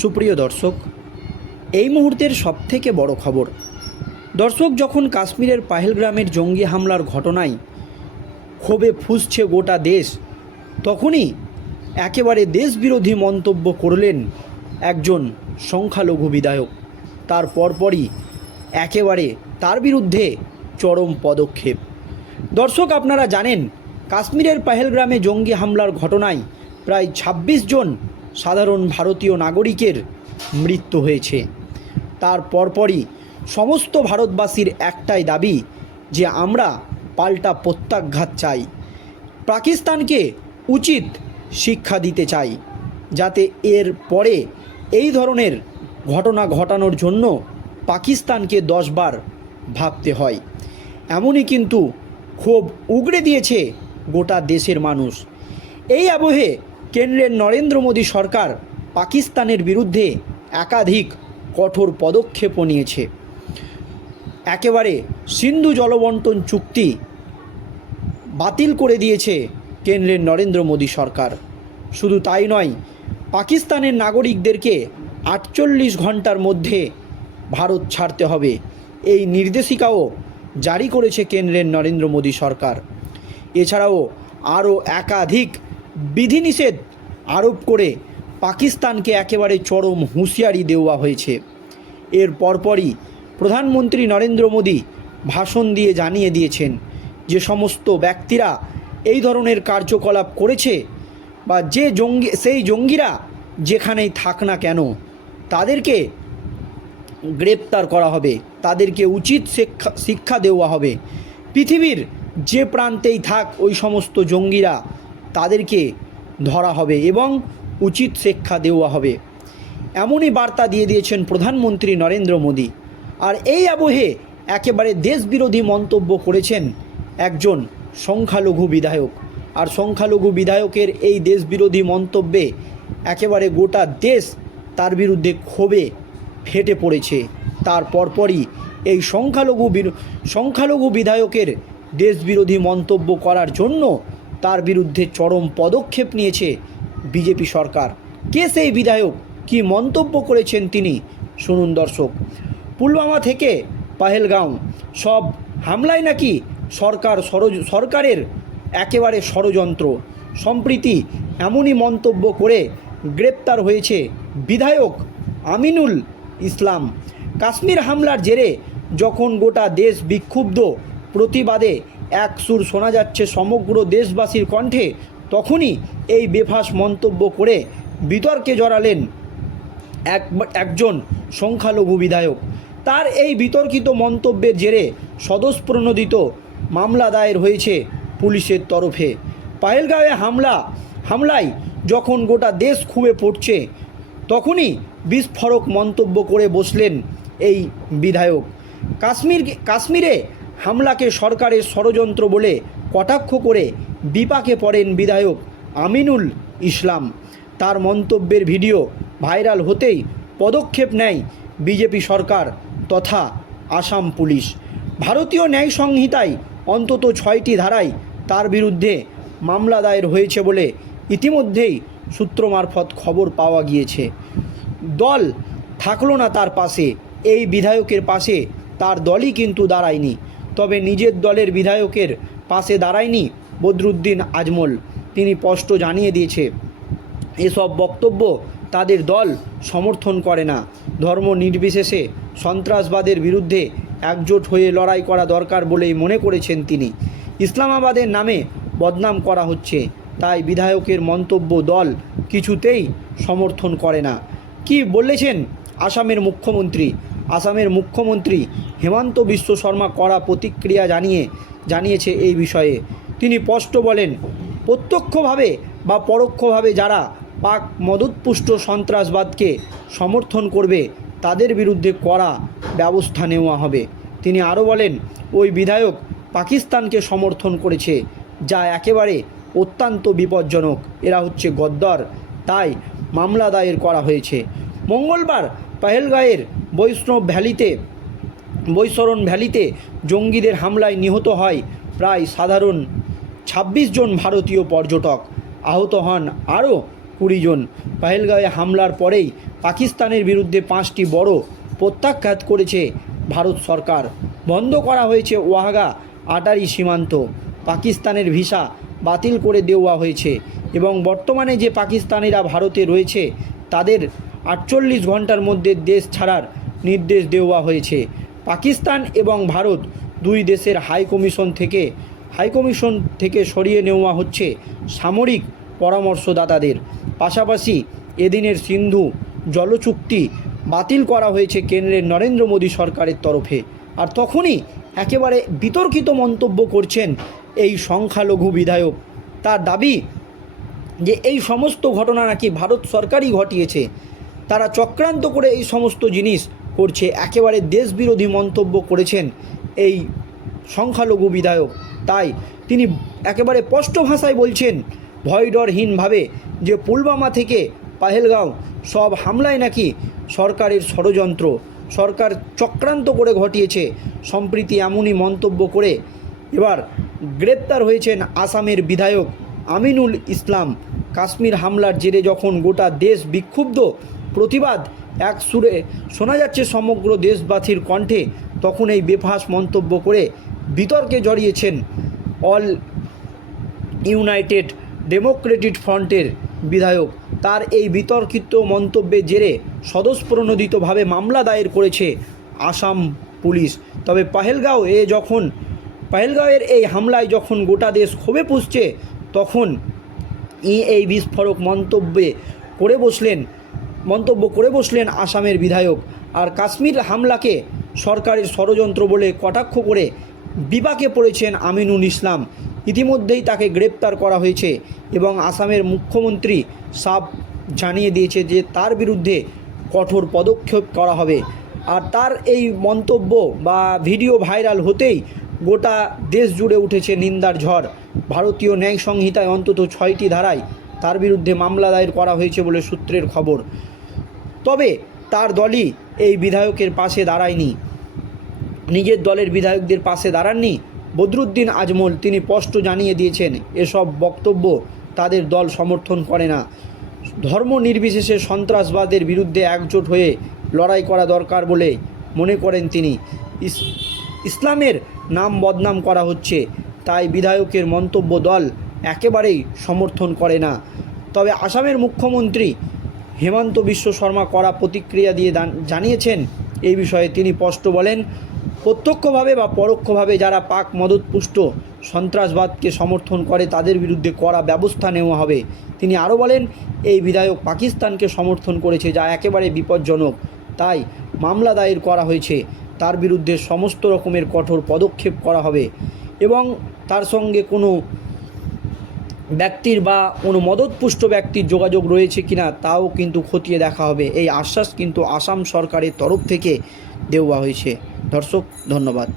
সুপ্রিয় দর্শক, এই মুহূর্তের সবথেকে বড় খবর। দর্শক, যখন কাশ্মীরের পাহেলগ্রামের জঙ্গি হামলার ঘটনায় ক্ষোভে ফুসছে গোটা দেশ, তখনই একেবারে দেশবিরোধী মন্তব্য করলেন একজন সংখ্যালঘু বিধায়ক। তার পরপরই একেবারে তার বিরুদ্ধে চরম পদক্ষেপ। দর্শক, আপনারা জানেন, কাশ্মীরের পাহেলগ্রামে জঙ্গি হামলার ঘটনায় প্রায় ২৬ জন সাধারণ ভারতীয় নাগরিকের মৃত্যু হয়েছে। তার পরপরই সমস্ত ভারতবাসীর একটাই দাবি যে আমরা পাল্টা প্রত্যাঘাত চাই। পাকিস্তানকে উচিত শিক্ষা দিতে চাই, যাতে এর পরে এই ধরনের ঘটনা ঘটানোর জন্য পাকিস্তানকে দশবার ভাবতে হয়। এমনই কিন্তু ক্ষোভ উগড়ে দিয়েছে গোটা দেশের মানুষ। এই আবহে কেন্দ্রের নরেন্দ্র মোদী সরকার পাকিস্তানের বিরুদ্ধে একাধিক কঠোর পদক্ষেপও নিয়েছে। একেবারে সিন্ধু জলবন্টন চুক্তি বাতিল করে দিয়েছে কেন্দ্রের নরেন্দ্র মোদী সরকার। শুধু তাই নয়, পাকিস্তানের নাগরিকদেরকে আটচল্লিশ ঘণ্টার মধ্যে ভারত ছাড়তে হবে। এই নির্দেশিকাও জারি করেছে কেন্দ্রের নরেন্দ্র মোদী সরকার। এছাড়াও আরও একাধিক বিধিনিষেধ আরোপ করে পাকিস্তানকে একেবারে চরম হুঁশিয়ারি দেওয়া হয়েছে। এর পরপরই প্রধানমন্ত্রী নরেন্দ্র মোদী ভাষণ দিয়ে জানিয়ে দিয়েছেন যে সমস্ত ব্যক্তিরা এই ধরনের কার্যকলাপ করেছে বা যে জঙ্গি, সেই জঙ্গিরা যেখানেই থাক না কেন, তাদেরকে গ্রেপ্তার করা হবে, তাদেরকে উচিত শিক্ষা শিক্ষা দেওয়া হবে। পৃথিবীর যে প্রান্তেই থাক ওই সমস্ত জঙ্গিরা তাদেরকে ধরা হবে এবং উচিত শিক্ষা দেওয়া হবে। এমনই বার্তা দিয়ে দিয়েছেন প্রধানমন্ত্রী নরেন্দ্র মোদী। আর এই আবহে একেবারে দেশবিরোধী মন্তব্য করেছেন একজন সংখ্যালঘু বিধায়ক। আর সংখ্যালঘু বিধায়কের এই দেশবিরোধী মন্তব্যে একেবারে গোটা দেশ তার বিরুদ্ধে ক্ষোভে ফেটে পড়েছে। তার পরপরই এই সংখ্যালঘু সংখ্যালঘু বিধায়কের দেশবিরোধী মন্তব্য করার জন্য তার বিরুদ্ধে চরম পদক্ষেপ নিয়েছে বিজেপি সরকার। কে সেই বিধায়ক? কি মন্তব্য করেছেন তিনি? শুনুন দর্শক। পুলওয়ামা থেকে পাহেলগাঁও। সব হামলায় নাকি সরকার সরকারের একেবারে ষড়যন্ত্র। সম্প্রীতি এমনই মন্তব্য করে গ্রেপ্তার হয়েছে বিধায়ক আমিনুল ইসলাম। কাশ্মীর হামলার জেরে যখন গোটা দেশ বিক্ষুব্ধ প্রতিবাদে এক সুর শোনা যাচ্ছে সমগ্র দেশবাসীর কণ্ঠে। তখনই এই বেফাস মন্তব্য করে বিতর্কে জড়ালেন এক, একজন সংখ্যালঘু বিধায়ক। তার এই বিতর্কিত মন্তব্যের জেরে স্বতঃপ্রণোদিত মামলা দায়ের হয়েছে পুলিশের তরফে। পাহেলগাঁওয়ে হামলা, হামলায় যখন গোটা দেশ খুবে পড়ছে, তখনই বিস্ফোরক মন্তব্য করে বসলেন এই বিধায়ক। কাশ্মীর, কাশ্মীরে হামলাকে সরকারের ষড়যন্ত্র বলে কটাক্ষ করে বিপাকে পড়েন বিধায়ক আমিনুল ইসলাম। তার মন্তব্যের ভিডিও ভাইরাল হতেই পদক্ষেপ নেয় বিজেপি সরকার তথা আসাম পুলিশ। ভারতীয় ন্যায় সংহিতায় অন্তত ছয়টি ধারায় তার বিরুদ্ধে মামলা দায়ের হয়েছে বলে ইতিমধ্যেই সূত্র মারফত খবর পাওয়া গিয়েছে। দল থাকল না তার পাশে। এই বিধায়কের পাশে তার দলই কিন্তু দাঁড়ায়নি। তবে নিজের দলের বিধায়কের পাশে দাঁড়ায়নি বদরুদ্দিন আজমল। তিনি স্পষ্ট জানিয়ে দিয়েছে, এসব বক্তব্য তাদের দল সমর্থন করে না। ধর্ম নির্বিশেষে সন্ত্রাসবাদের বিরুদ্ধে একজোট হয়ে লড়াই করা দরকার বলেই মনে করেছেন তিনি। ইসলামাবাদের নামে বদনাম করা হচ্ছে, তাই বিধায়কের মন্তব্য দল কিছুতেই সমর্থন করে না। কি বলেছেন আসামের মুখ্যমন্ত্রী? আসামের মুখ্যমন্ত্রী হেমন্ত বিশ্ব শর্মা কড়া প্রতিক্রিয়া জানিয়ে, জানিয়েছে এই বিষয়ে। তিনি স্পষ্ট বলেন, প্রত্যক্ষভাবে বা পরোক্ষভাবে যারা পাক মদতপুষ্ট সন্ত্রাসবাদকে সমর্থন করবে, তাদের বিরুদ্ধে কড়া ব্যবস্থা নেওয়া হবে। তিনি আরও বলেন, ওই বিধায়ক পাকিস্তানকে সমর্থন করেছে, যা একেবারে অত্যন্ত বিপজ্জনক। এরা হচ্ছে গদ্দর, তাই মামলা দায়ের করা হয়েছে। মঙ্গলবার পাহেলগাঁয়ের বৈষ্ণব ভ্যালিতে, বৈশরণ ভ্যালিতে জঙ্গিদের হামলায় নিহত হয় প্রায় সাধারণ ২৬ জন ভারতীয় পর্যটক। আহত হন আরও কুড়ি জন। পাহেলগাঁওয়ে হামলার পরেই পাকিস্তানের বিরুদ্ধে পাঁচটি বড় প্রত্যাখ্যাত করেছে ভারত সরকার। বন্ধ করা হয়েছে ওয়াহাগা আটারি সীমান্ত। পাকিস্তানের ভিসা বাতিল করে দেওয়া হয়েছে এবং বর্তমানে যে পাকিস্তানিরা ভারতে রয়েছে, তাদের আটচল্লিশ ঘণ্টার মধ্যে দেশ ছাড়ার নির্দেশ দেওয়া হয়েছে। পাকিস্তান এবং ভারত দুই দেশের হাই কমিশন থেকে, হাই কমিশন থেকে সরিয়ে নেওয়া হচ্ছে সামরিক পরামর্শদাতাদের। পাশাপাশি এদিনের সিন্ধু জলচুক্তি বাতিল করা হয়েছে কেন্দ্রের নরেন্দ্র মোদী সরকারের তরফে। আর তখনই একেবারে বিতর্কিত মন্তব্য করছেন এই সংখ্যালঘু বিধায়ক। তার দাবি যে এই সমস্ত ঘটনা নাকি ভারত সরকারই ঘটিয়েছে। তারা চক্রান্ত করে এই সমস্ত জিনিস করছে। একেবারে দেশবিরোধী মন্তব্য করেছেন এই সংখ্যালঘু বিধায়ক। তাই তিনি একেবারে স্পষ্ট ভাষায় বলছেন ভয় ডরহীনভাবে যে পুলবামা থেকে পাহেলগাঁও সব হামলায় নাকি সরকারের ষড়যন্ত্র, সরকার চক্রান্ত করে ঘটিয়েছে। সম্প্রীতি এমনই মন্তব্য করে এবার গ্রেপ্তার হয়েছেন আসামের বিধায়ক আমিনুল ইসলাম। কাশ্মীর হামলার জেরে যখন গোটা দেশ বিক্ষুব্ধ প্রতিবাদ এক সুরে শোনা যাচ্ছে সমগ্র দেশবাসীর কণ্ঠে। তখন এই বেফাস মন্তব্য করে বিতর্কে জড়িয়েছেন অল ইউনাইটেড ডেমোক্রেটিক ফ্রন্টের বিধায়ক। তার এই বিতর্কিত মন্তব্যের জেরে স্বতঃস্ফূর্ণোদিতভাবে মামলা দায়ের করেছে আসাম পুলিশ। তবে পাহেলগাঁও এ যখন, পাহেলগাঁওয়ের এই হামলায় যখন গোটা দেশ ক্ষোভে পুষছে, তখন ই এই বিস্ফোরক মন্তব্যে করে বসলেন মন্তব্য করে বসলেন আসামের বিধায়ক। আর কাশ্মীর হামলাকে সরকারের ষড়যন্ত্র বলে কটাক্ষ করে বিপাকে পড়েছেন আমিনুল ইসলাম। ইতিমধ্যেই তাকে গ্রেপ্তার করা হয়েছে এবং আসামের মুখ্যমন্ত্রী সাব জানিয়ে দিয়েছে যে তার বিরুদ্ধে কঠোর পদক্ষেপ করা হবে। আর তার এই মন্তব্য বা ভিডিও ভাইরাল হতেই গোটা দেশ জুড়ে উঠেছে নিন্দার ঝড়। ভারতীয় ন্যায় সংহিতায় অন্তত ছয়টি ধারায় তার বিরুদ্ধে মামলা দায়ের করা হয়েছে বলে সূত্রের খবর। তবে তার দলই এই বিধায়কের পাশে দাঁড়ায়নি। নিজের দলের বিধায়কদের পাশে দাঁড়াননি বদরুদ্দিন আজমল। তিনি স্পষ্ট জানিয়ে দিয়েছেন, এসব বক্তব্য তাদের দল সমর্থন করে না। ধর্ম নির্বিশেষে সন্ত্রাসবাদের বিরুদ্ধে একজোট হয়ে লড়াই করা দরকার বলে মনে করেন তিনি। ইস- ইসলামের নাম বদনাম করা হচ্ছে, তাই বিধায়কের মন্তব্য দল একেবারেই সমর্থন করে না। তবে আসামের মুখ্যমন্ত্রী হেমন্ত বিশ্ব শর্মা করা প্রতিক্রিয়া দিয়ে জানিয়েছেন। এই বিষয়ে তিনি স্পষ্ট বলেন, প্রত্যক্ষভাবে বা পরোক্ষভাবে যারা পাক মদতপুষ্ট সন্ত্রাসবাদকে সমর্থন করে তাদের বিরুদ্ধে কড়া ব্যবস্থা নেওয়া হবে। তিনি আরও বলেন, এই বিধায়ক পাকিস্তানকে সমর্থন করেছে যা একেবারে বিপজ্জনক। তাই মামলা দায়ের করা হয়েছে। তার বিরুদ্ধে সমস্ত রকমের কঠোর পদক্ষেপ করা হবে এবং তার সঙ্গে কোনো ব্যক্তির বা কোনো মদতপুষ্ট ব্যক্তির যোগাযোগ রয়েছে কিনা তাও কিন্তু খতিয়ে দেখা হবে। এই আশ্বাস কিন্তু আসাম সরকারের তরফ থেকে দেওয়া হয়েছে। দর্শক, ধন্যবাদ।